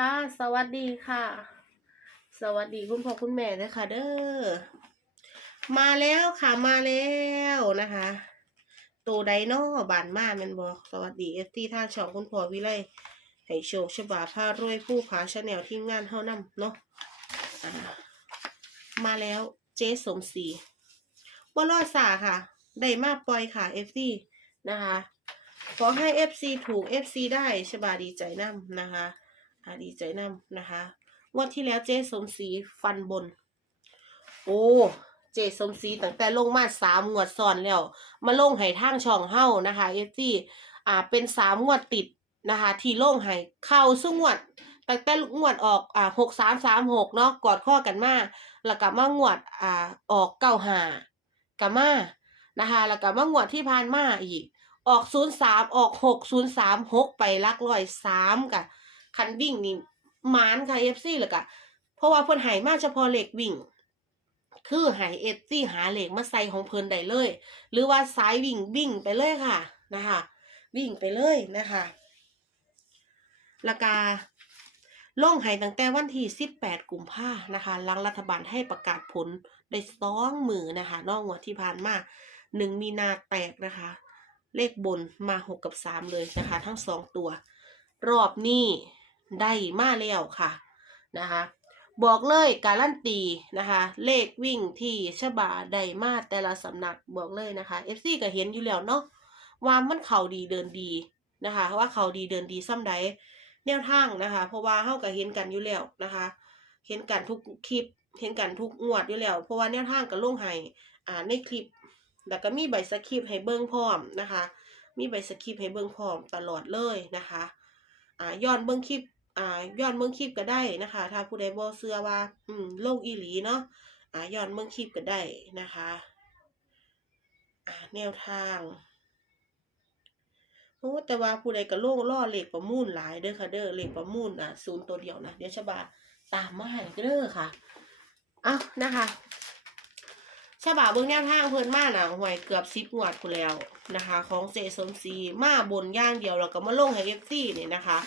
ค่ะ สวัสดีค่ะ สวัสดีคุณพ่อคุณแม่นะคะเด้อ มาแล้วค่ะมาแล้วนะคะตัวไดโนบานมาแมนบอกสวัสดีเอฟที่ทางช่องคุณพ่อวิไลให้โชคฉบาผ้ารวยผู้ขาชาแนลทีมงานเท่านำเนาะมาแล้วเจ๊สมศรีบ่รอดสาค่ะ ได้มาปล่อยค่ะเอฟซีนะคะ ขอให้ FC ถูก FC ได้ฉบาดีใจนำนะคะ ดีใจนำนะคะงวดที่แล้วเจ๊สมศรีฟันบน โอ้เจสมศรีตั้งแต่ลงมาสามงวดซ้อนแล้ว มาลงให้ทางช่องเฮ้านะคะ FC อ่าเป็นสามงวดติดนะคะ ที่ลงให้เข้าสู้งวดตั้งแต่งวดออกอ่าหกสามสามหกเนาะกอดข้อกันมาแล้วก็มางวดอ่าออกเก้าหากะมานะคะแล้วก็มางวดที่ผ่านมาอีก ออกศูนย์สามออกหกศูนย์สามหกไปลักร้อยสามกะ คันวิ่งนี่มานค่ะเอฟซีเลยกะเพราะว่าเพิ่นหายมากเฉพาะเหล็กวิ่ง คือหายเอฟซีหาเหล็กมาใส่ของเพิ่นได้เลย หรือว่าสายวิ่งวิ่งไปเลยค่ะนะคะ วิ่งไปเลยนะคะแล้วก็ลงหายตั้งแต่วันที่สิบแปดกุมภานะคะหลังรัฐบาลให้ประกาศผลได้สองมือนะคะนอกงวดที่ผ่านมาหนึ่งมีนาแตกนะคะ เลขบนมาหกกับสามเลยนะคะ ทั้งสองตัว รอบนี้ ได้มาแล้วค่ะนะคะบอกเลยการันตีนะคะ เลขวิ่งที่ฉบาได้มาแต่ละสำนักบอกเลยนะคะ FC ก็เห็นอยู่แล้วเนาะว่ามันเข่าดีเดินดีนะคะ ว่าเข่าดีเดินดีซ้ำใดแนวทางนะคะ เพราะว่าเฮาก็เห็นกันอยู่แล้วนะคะ เห็นกันทุกคลิปเห็นกันทุกงวดอยู่แล้ว เพราะว่าแนวทางก็ลงให้อ่าในคลิปแล้วก็มีใบสคริปต์ให้เบิ่งพร้อมนะคะ มีใบสคริปต์ให้เบิ่งพร้อมตลอดเลยนะคะอ่าย้อนเบิ่งคลิป อ่าย้อนเบิ่งคลิปก็ได้นะคะ ถ้าผู้ใดบ่เชื่อว่า อืมโลกอีหลีเนาะอ่าย้อนเบิ่งคลิปก็ได้นะคะอ่าแนวทางโอ้แต่ว่าผู้ใดก็โลงล่อเหลขประมูลหลายเด้อค่ะเด้อเหลขประมูลอะศูนย์ตัวเดียวนะเดี๋ยวฉบาตามมาให้เด้อค่ะอ้านะคะฉบาเบื้องแนวทางเพิ่นมาน่ะหวยเกือบสิบงวดพู้นแล้วนะคะ ของเจสมศรีมาบนย่างเดียวแล้วก็มาลงให้เอฟซีเนี่ยนะคะ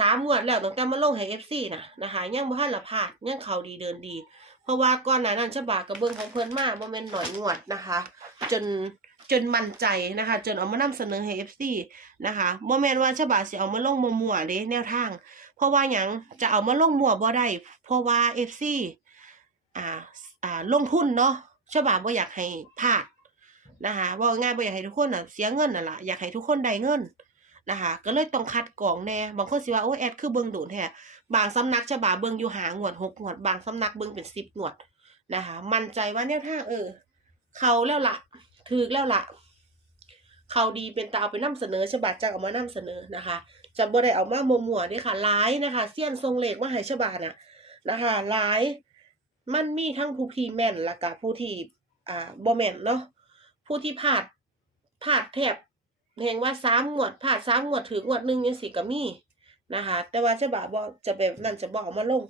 สามงวดแล้วตั้งแต่มาลงให้เอฟซีนะนะคะยังบ่ทันละพาดยังเขาดีเดินดี เพราะว่าก่อนหน้านั้นฉบากับเบิ่งของเพิ่นมาบ่แม่นหน่อยงวดนะคะ จนจนมั่นใจนะคะ จนเอามานำเสนอให้ FC นะคะบ่แม่นว่าฉบาสิเอามาลงมั่วๆเด้แนวทาง เพราะว่าหยังจะเอามาลงมั่วบ่ได้เพราะว่า FC อ่าอ่าลงทุนเนาะฉบาบ่อยากให้พลาดนะคะว่าง่ายบ่อยากให้ทุกคนน่ะเสียเงินน่ะล่ะอยากให้ทุกคนได้เงิน นะคะก็เลยต้องคัดกรองแน่บางคนสิว่าโอ้แอดคือเบิ่งโดนแท้บางสำนักฉบาเบิ่งอยู่หางวดหกงวด บางสำนักเบิ่งเป็นสิบงวดนะคะมั่นใจว่าแนวทางเออ เขาแล้วละถูกแล้วละเขาดีเป็นตาเอาไปนํเสนอฉบับจักเอามานํเสนอนะคะ จะบ่ได้เอามามั่วๆเด้ค่ะหลายนะคะเสี้ยนทรงเหลขมาให้ฉบับน่ะนะคะหลายมันมีทั้งผู้ที่แม่นและก็ผู้ที่อ่าบ่แม่นเนาะผู้ที่พลาดพลาดแทบ แห่งว่าสามงวดพลาสามงวดถืองวดหนึ่งจังซี่ก็มีนะคะ แต่ว่าฉบับบ่จะแบบนั้นจะบอามาลง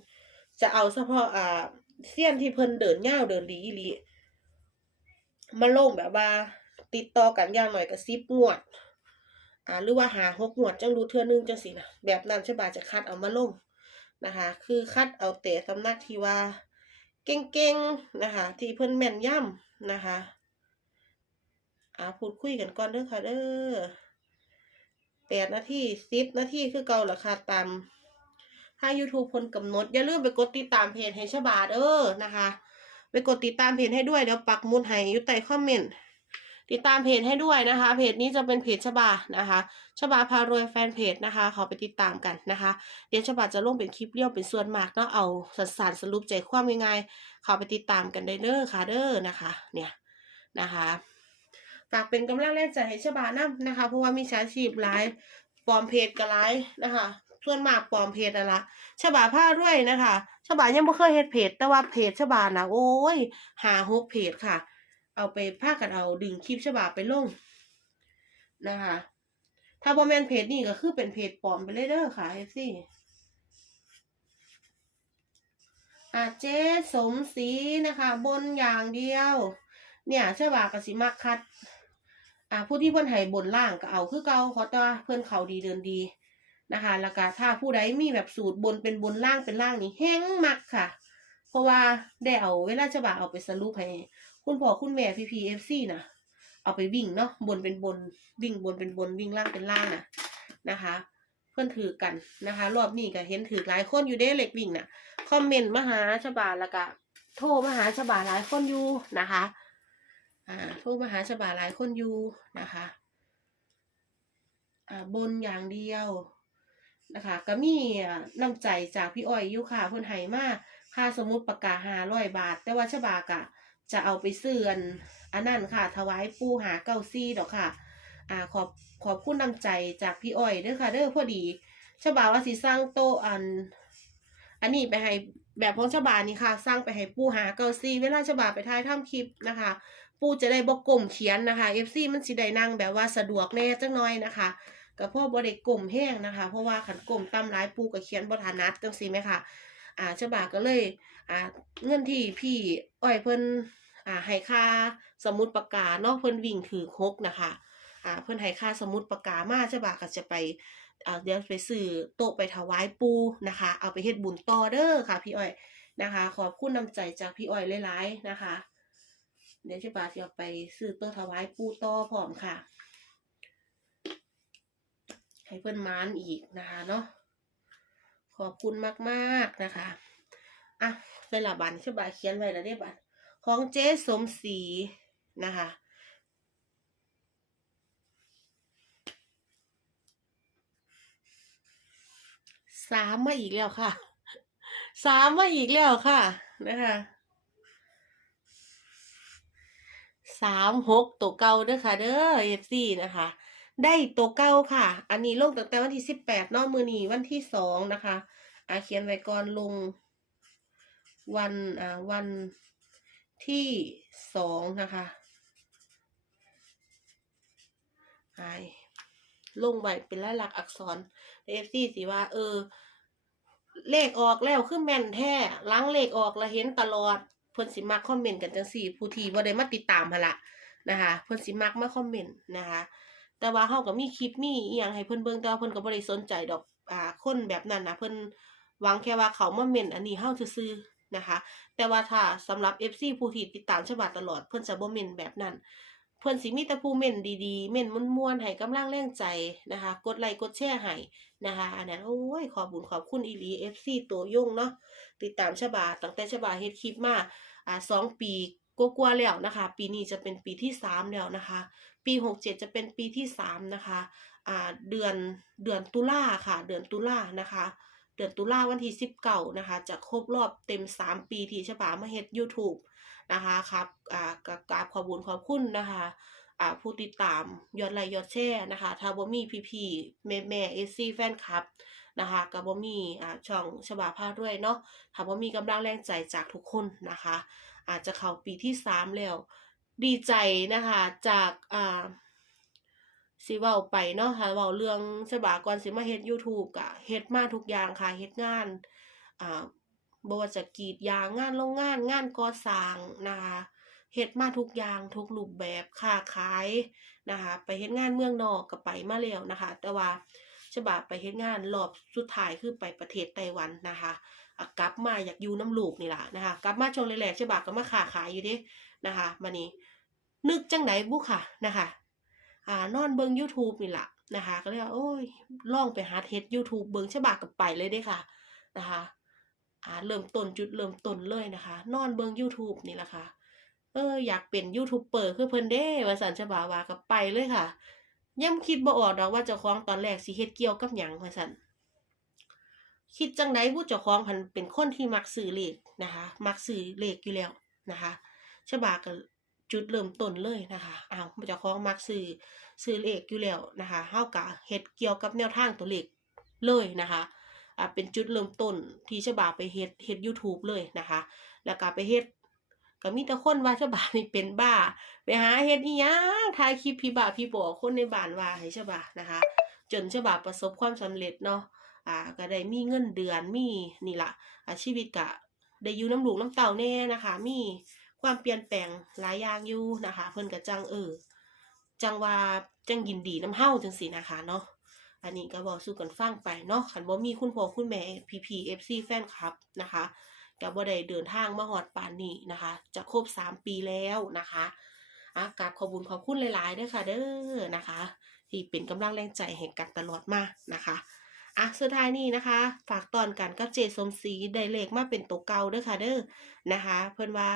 จะเอาเฉพาะอ่าเสี้ยนที่เพิ่นเดินยาเดินดีอีลีมาลงแบบว่า ติดต่อกันอย่างหน่อยก็10งวด อ่าหรือว่าหาหกงวดจังดูเทื่อนึงจังซี่นะแบบนั้นฉบับจะคัดเอามาลงนะคะ คือคัดเอาแต่สำนักที่ว่า เก่งๆนะคะ ที่เพิ่นแม่นย่ำนะคะ อ่าพูดคุยกันก่อนเด้อค่ะเด้อแปดนาทีสิบนาทีคือเก่าราคาตามถ้า YouTube เพิ่นกำหนด อย่าลืมไปกดติดตามเพจให้ฉบาเด้อนะคะ ไปกดติดตามเพจให้ด้วยเดี๋ยวปักมุดให้อยู่ใต้คอมเมนต์ติดตามเพจให้ด้วยนะคะ เพจนี้จะเป็นเพจฉบานะคะฉบาพารวยแฟนเพจนะคะเขาไปติดตามกันนะคะ เดี๋ยวฉบาจะลงเป็นคลิปเรียวเป็นส่วนมากเนาะเอาสัสานสรุปใจความง่ายๆเข้าไปติดตามกันได้เด้อค่ะเด้อนะคะ เนี่ยนะคะ ฝากเป็นกำลังแรงใจให้ฉบานํนะคะ เพราะว่ามีชาชีพหลายปลอมเพจก็หลายนะคะส่วนมากปลอมเพจอะละฉบาผ้าด้วยนะคะฉบายังบ่เคยเฮ็ดเพจ แต่ว่าเพจฉบานะโอ้ย หาหกเพจค่ะ เอาไปพากันเอาดึงคลิปฉบาไปลงนะคะ ถ้าบ่แมนเพจนี่ก็คือเป็นเพจปลอมไปเลยเด้อค่ะ FC อาเจสมศรีนะคะ บนอย่างเดียว เนี่ยเชื่อว่ากสิมักคัด อ่าผู้ที่เพิ่อนให้บนล่างก็เอาคือเก่าขอแตว่าเพิ่อนเขาดีเดินดีนะคะแล้วก็ถ้าผู้ใดมีแบบสูตรบนเป็นบนล่างเป็นล่างนี่แห้งมักค่ะ เพราะว่าได้เอาเวลาจะบ่าเอาไปสรุปให้คุณพ่อคุณแม่พีพีเอฟซีนะเอาไปวิ่งเนาะบนเป็นบนวิ่งบนเป็นบนวิ่งล่างเป็นล่างนะนะคะ เพื่อนถือกันนะคะ รอบนี้ก็เห็นถือหลายคนอยู่เด้เล็กวิ่งน่ะคอมเมนต์มาหาฉบาแล้วก็โทรมาหาฉบาหลายคนอยู่นะคะ อ่าโทรมหาฉบาหลายคนอยู่นะคะอ่าบนอย่างเดียวนะคะก็มีอ่าน้ำใจจากพี่อ้อยอยู่ค่ะเพิ่นให้มาค่าสมุดปากกาหาร้อยบาท แต่ว่าฉบากะจะเอาไปเซื้อนอันนั้นค่ะ ถวายปูหาเก้าซี่ดอกค่ะ อ่าขอบขอบคุณน้ำใจจากพี่อ้อยเด้อค่ะเด้อพอดีฉบาว่าสิสร้างโตอัน อันนี้ไปให้แบบของฉบานี่ค่ะ สร้างไปให้ปูหาเก้าซี่เวลาฉบาไปถ่ายทำคลิปนะคะ ปู่จะได้บอกกลมเขียนนะคะ FC มันสิได้นั่งแบบว่าสะดวกแน่จังน้อยนะคะก็พ่อบ่ได้กลมแห้งนะคะ เพราะว่าขันกลมตามหลายปู่ก็เขียนบ่ถนัดจังซี่ไหมคะอ่าฉบาก็เลยอ่าเงินที่พี่อ้อยเพิ่นอ่าให้ค่าสมุดปากกาเนาะเพิ่นวิ่งถือคกนะคะอ่าเพิ่นให้ค่าสมุดปากกามาฉบาก็จะไปอ่าเดี๋ยวไปซื้อโต๊ะไปถวายปูนะคะ เอาไปเฮ็ดบุญต่อเด้อค่ะ พี่อ้อยนะคะ ขอบคุณน้ำใจจากพี่อ้อยหลายๆนะคะ เดี๋ยวจะบาจะเอาไปซื้อต๊ะถวายปูต่อพร้อมค่ะ ให้เพื่อนมานอีกนะคะเนาะขอบคุณมากๆนะคะอะเวลาบันฉบาเขียนไว้แล้วได้บัตรของเจ๊สมศรีนะคะสามมาอีกแล้วค่ะ สามมาอีกแล้วค่ะนะคะ สามหกตัวเก่าเด้อค่ะ เด้อเอฟซีนะคะ ได้ตัวเก่าค่ะ อันนี้ลงตั้งแต่วันที่สิบแปดนอกมือนีวันที่สองนะคะอาเขียนไว้ก่อนลง วันอ่าวันที่สองนะคะไอลงไว้เป็นลายลักษณ์อักษรเอฟซีสิว่า เออ เลขออกแล้วคือแม่นแท้ล้างเลขออกแล้วเห็นตลอด เพิ่นสิมักคอมเมนต์กันจังสี่ ผู้ที่บ่ได้มาติดตามหนละนะคะ เพิ่นสิมักมาคอมเมนต์นะคะ แต่ว่าเฮาก็มีคลิปมีอีหยังให้เพิ่นเบิ่งแต่ว่าเพิ่นก็บ่ได้สนใจดอกอ่าคนแบบนั้นนะเพิ่นหวังแค่ว่าเขามาเม่นอันนี้เฮาซื่อๆนะคะ แต่ว่าถ้าสำหรับ FC ผู้ที่ติดตามฉบับตลอดเพิ่นจะบ่เมนแบบนั้น เพิ่อนสิมีแต่ผู้เม่นดีๆ เม่นม่วนๆให้กำลังแรงใจนะคะ กดไลค์กดแชร์ให้นะคะ อันนั้นโอ้ยขอบุญขอบคุณอีลี FC ตัวยงเนาะติดตามฉบับตั้งแต่ฉบับเฮ็ดคลิปมาอ่าสองปีกว่าๆแล้วนะคะ ปีนี้จะเป็นปีที่สามแล้วนะคะ ปีหกเจ็ดจะเป็นปีที่สามนะคะอ่าเดือนเดือนตุลาค่ะ เดือนตุลานะคะ เดือนตุลาวันที่สิบเก้านะคะ จะครบรอบเต็มสามปีที่ฉบามาเฮ็ด YouTube นะคะครับอ่ากกราบขอบุญขอบคุณนะคะอ่าผู้ติดตามยอดไลค์ยอดแชร์นะคะถ้าบ่มีพี่ๆแม่แม่เอซีแฟนคลับนะคะกับบ่มีอ่าช่องฉบาพาด้วยเนาะถ้าบ่มีกำลังแรงใจจากทุกคนนะคะ อาจจะเข้าปีที่สามแล้ว ดีใจนะคะจากอ่าสิเว้าไปเนาะค่ะเว้าเรื่องฉบาก่อนสิมาเฮ็ด YouTube ก็เฮ็ดมาทุกอย่างค่ะเฮ็ดงานอ่า บ่ว่าจะกรีดยางงานโรงงานงานก่อสร้างนะคะเฮ็ดมาทุกอย่างทุกรูปแบบค้าขายนะคะไปเฮ็ดงานเมืองนอกก็ไปมาแล้วนะคะ แต่ว่าฉบาไปเฮ็ดงานรอบสุดท้ายคือไปประเทศไต้หวันนะคะกลับมาอยากอยู่น้ำลูกนี่แหละนะคะกลับมาช่วงแรกๆฉบาก็มาค้าขายอยู่ด้นะคะมานี่นึกจังไดบุค่ะนะคะอ่านอนเบิง YouTube นี่แหละนะคะ ก็เลยว่าโอ้ยล่องไปหาเทส YouTube เบิงฉบับกับไปเลยเด้ค่ะนะคะ อ่าเริ่มต้นจุดเริ่มต้นเลยนะคะ นอนเบิง YouTube นี่แหละค่ะเอออยากเป็นยูทูบเบอร์คือเพิ่นเด้ว่าสันฉบาวากับไปเลยค่ะยังคิดบ่ออกดอกว่าเจ้าของตอนแรกสิเฮ็ดเกี่ยวกับหยังว่าซั่นคิดจังไดผู้เจ้าของพันเป็นคนที่มักซื้อเลขนะคะมักซื้อเลขอยู่แล้วนะคะฉบาก็จุดเริ่มต้นเลยนะคะอ้าวเจ้าของมักซื้อซื้อเลขอยู่แล้วนะคะเฮาก็เฮ็ดเกี่ยวกับแนวทางตัวเลขเลยนะคะ อ่าเป็นจุดเริ่มต้นที่ฉบาไปเฮ็ดเฮ็ด YouTube เลยนะคะ แล้วก็ไปเฮ็ดก็มีแต่คนว่าฉบานี่เป็นบ้า ไปหาเฮ็ดอีหยังถ่ายคลิปพี่บ่าพี่บอคนในบ้านว่าให้ฉบานะคะ จนฉบาประสบความสำเร็จเนาะอ่าก็ได้มีเงินเดือนมีนี่ล่ะอ่าชีวิตก็ได้อยู่น้ำหลูกน้ำเต่าแน่นะคะ มีความเปลี่ยนแปลงหลายอย่างอยู่นะคะ เพิ่นก็จังเออจังว่าจังยินดีน้ำเฮาจังสินะคะเนาะ อันนี้ก็บอกสู่กันฟังไปเนาะคันบ่มีคุณพ่อคุณแม่ PP FC แฟนคลับนะคะก็บ่ได้เดินทางมาฮอดปานนี้นะคะ จะครบ3ปีแล้วนะคะอะกราบขอบุญขอบคุณหลายๆด้อค่ะเด้อนะคะ ที่เป็นกำลังแรงใจให้กันตลอดมานะคะอะสุดท้ายนี้นะคะ ฝากตอนกันกับเจสมศรีได้เลขมาเป็นตัวเก่าด้อค่ะเด้อนะคะ เพิ่นว่า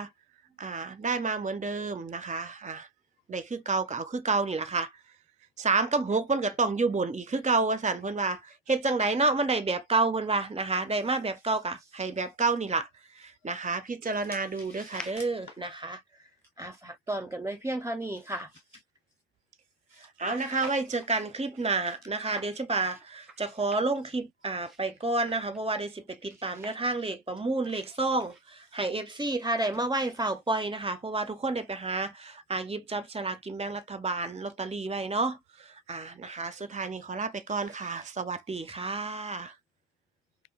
อ่าได้มาเหมือนเดิมนะคะอะได้คือเก่าก็เอาคือเก่านี่แหละค่ะ สามกับหกมันก็ต้องอยู่บนอีกคือเก่าว่าสันเพิ่นว่าเฮ็ดจังไดเนาะมันได้แบบเก่าเพิ่นว่านะคะได้มาแบบเก่าก็ให้แบบเก่านี่ละนะคะ พิจารณาดูเด้อค่ะเด้อนะคะอะฝากตอนกันไว้เพียงเท่านี้ค่ะ เอานะคะ ไว้เจอกันคลิปหน้านะคะ เดี๋ยวจะบาจะขอลงคลิปอ่าไปก่อนนะคะ เพราะว่าเดี๋ยวสิไปติดตามแนวทางเหลขประมูลเหลขซ่องให้เอฟซีถ้าได้มาไหว้ฝ่าปล่อยนะคะ เพราะว่าทุกคนได้ไปหาอาหยิบจับสลากกินแบ่งรัฐบาลลอตเตอรี่ไว้เนาะ อ่านะคะ สุดท้ายนี้ขอลาไปก่อนค่ะ สวัสดีค่ะ